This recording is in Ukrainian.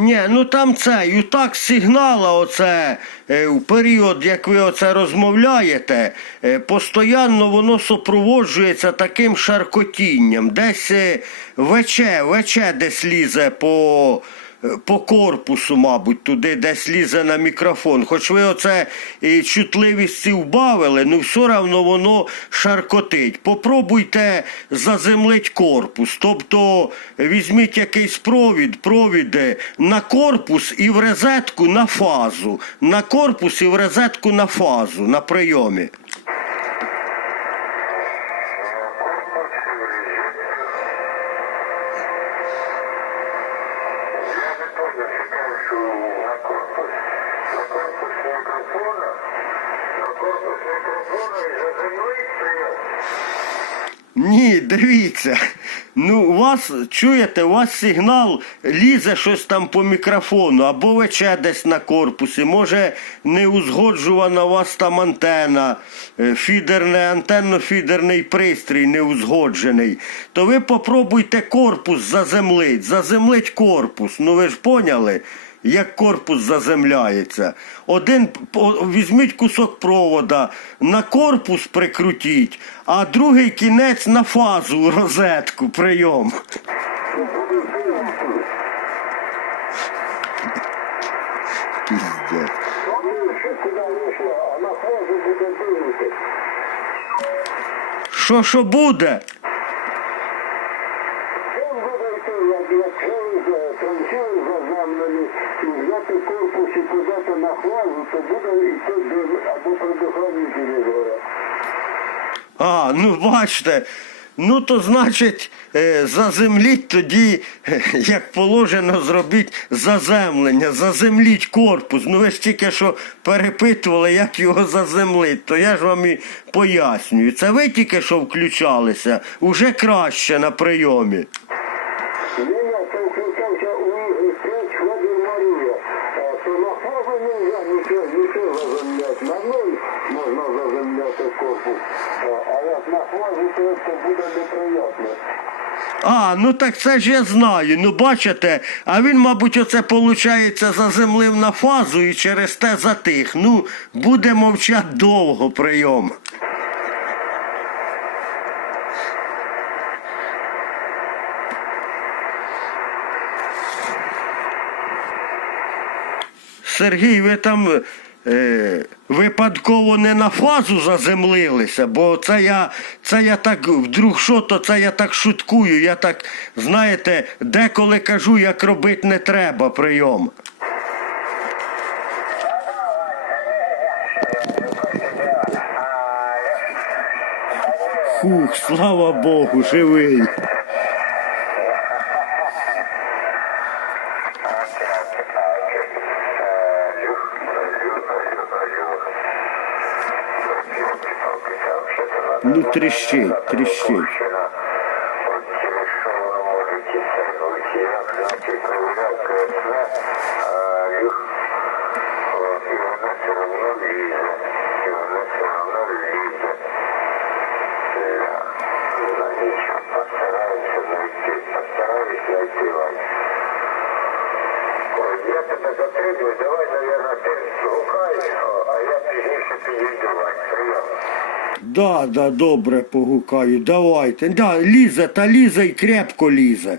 Ні, ну там це, і так сигнала оце е, в період, як ви оце розмовляєте, е, постоянно воно супроводжується таким шаркотінням. Десь е, вече, вече десь лізе по, по корпусу, мабуть, туди десь лізе на мікрофон. Хоч ви оце і чутливість вбавили, ну все одно воно шаркотить. Попробуйте заземлить корпус. Тобто візьміть якийсь провід, провід на корпус і в розетку на фазу. На корпус і в розетку на фазу на прийомі. Ні, дивіться. Ну, у вас, чуєте, у вас сигнал лізе щось там по мікрофону, або вече десь на корпусі, може не узгоджувана у вас там антена, е, фідерне, антенно-фідерний пристрій не узгоджений. То ви попробуйте корпус заземлить, заземлить корпус. Ну ви ж поняли? Як корпус заземляється. Один візьміть кусок провода, на корпус прикрутіть, а другий кінець на фазу розетку прийом. Піздець. Що що буде? Чим буде йти, як якщо ви траншеї заземлені, взяти корпус і подати на фазу, то буде йти або предохранителі горять. А, ну бачите. Ну то значить, е, заземліть тоді, е, як положено, зробіть заземлення, заземліть корпус. Ну ви ж тільки що перепитували, як його заземлить, то я ж вам і пояснюю. Це ви тільки що включалися, уже краще на прийомі. Ні, включався у А. А, ну так це ж я знаю. Ну бачите, а він, мабуть, оце виходить, заземлив на фазу і через те затих. Ну, буде мовчати довго прийом. Сергій, ви там е, випадково не на фазу заземлилися, бо це я, це я так вдруг що, то це я так шуткую. Я так, знаєте, деколи кажу, як робити не треба прийом. Фух, слава Богу, живий. Ну, тріщить, тріщить. Постараюся знайти, постараюсь знайти вас. Я тебе затримую, давай, наверное, ти гукай, а я пізніше підійду, Вань, прийом. Да, да, добре погукаю, давайте. Да, лізе, та лізе і крепко лізе.